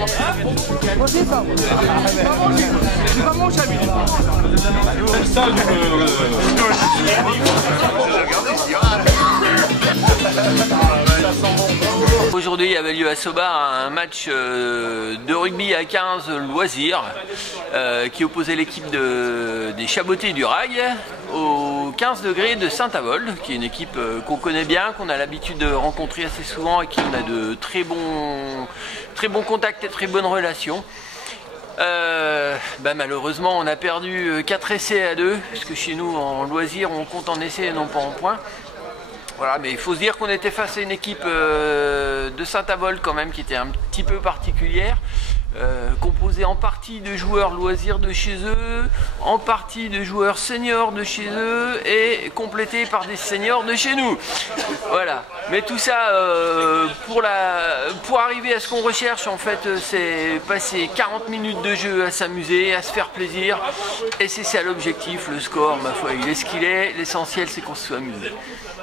Moi aussi ça. C'est pas mon chablis. C'est ça Aujourd'hui avait lieu à Soba un match de rugby à 15 loisirs qui opposait l'équipe des Chabotés du Rail aux 15 degrés de Saint-Avold, qui est une équipe qu'on connaît bien, qu'on a l'habitude de rencontrer assez souvent et qui on a de très bons contacts et très bonnes relations. Malheureusement on a perdu 4 essais à 2, puisque chez nous en loisirs on compte en essais et non pas en points. Voilà, mais il faut se dire qu'on était face à une équipe de Saint-Avold quand même qui était un petit peu particulière, composée en partie de joueurs loisirs de chez eux, en partie de joueurs seniors de chez eux et complétée par des seniors de chez nous. Voilà, mais tout ça pour arriver à ce qu'on recherche en fait, c'est passer 40 minutes de jeu à s'amuser, à se faire plaisir, et c'est ça l'objectif. Le score, ma foi, il est ce qu'il est, l'essentiel c'est qu'on se soit amusé.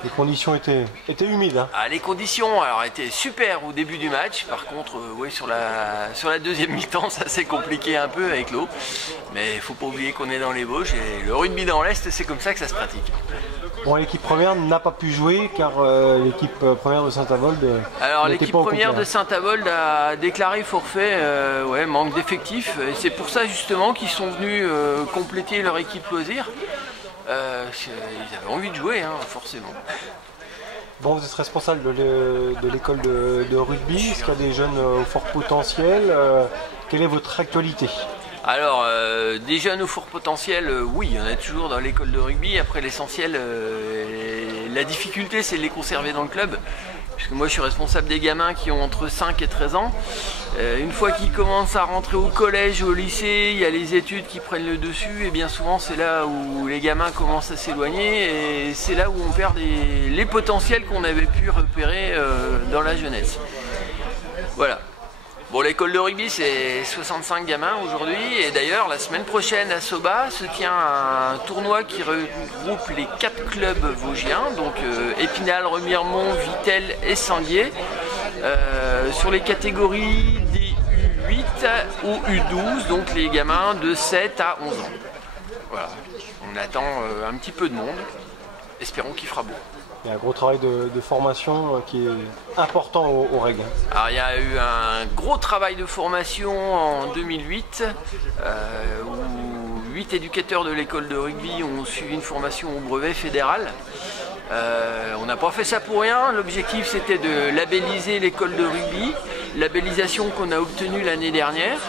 Les conditions étaient humides. Hein. Les conditions alors, étaient super au début du match. Par contre, oui, sur la deuxième mi-temps, ça s'est compliqué un peu avec l'eau. Mais il ne faut pas oublier qu'on est dans les Vosges et le rugby dans l'Est, c'est comme ça que ça se pratique. Bon, l'équipe première n'a pas pu jouer car l'équipe première de Saint-Avold. Alors l'équipe première de Saint-Avold a déclaré forfait, manque d'effectifs. Et c'est pour ça justement qu'ils sont venus compléter leur équipe loisir. Ils avaient envie de jouer, hein, forcément. Bon, vous êtes responsable de l'école de rugby. Est-ce qu'il y a des jeunes au fort potentiel? Quelle est votre actualité? Alors, des jeunes au fort potentiel, oui, il y en a toujours dans l'école de rugby. Après, l'essentiel, la difficulté, c'est de les conserver dans le club. Puisque moi, je suis responsable des gamins qui ont entre 5 et 13 ans. Une fois qu'ils commencent à rentrer au collège, au lycée, il y a les études qui prennent le dessus. Et bien souvent, c'est là où les gamins commencent à s'éloigner. Et c'est là où on perd les potentiels qu'on avait pu repérer dans la jeunesse. Voilà. Bon, l'école de rugby, c'est 65 gamins aujourd'hui. Et d'ailleurs, la semaine prochaine à Soba se tient un tournoi qui regroupe les 4 clubs vosgiens, donc Épinal, Remiremont, Vittel et Sandier, sur les catégories des U8 ou U12, donc les gamins de 7 à 11 ans. Voilà. On attend un petit peu de monde. Espérons qu'il fera beau. Il y a un gros travail de formation qui est important au REG. Alors il y a eu un gros travail de formation en 2008 où 8 éducateurs de l'école de rugby ont suivi une formation au brevet fédéral. On n'a pas fait ça pour rien, l'objectif c'était de labelliser l'école de rugby, labellisation qu'on a obtenue l'année dernière.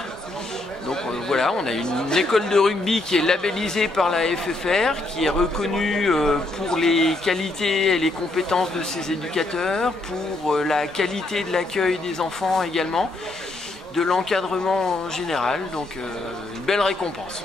Donc voilà, on a une école de rugby qui est labellisée par la FFR, qui est reconnue pour les qualités et les compétences de ses éducateurs, pour la qualité de l'accueil des enfants également, de l'encadrement en général, donc une belle récompense.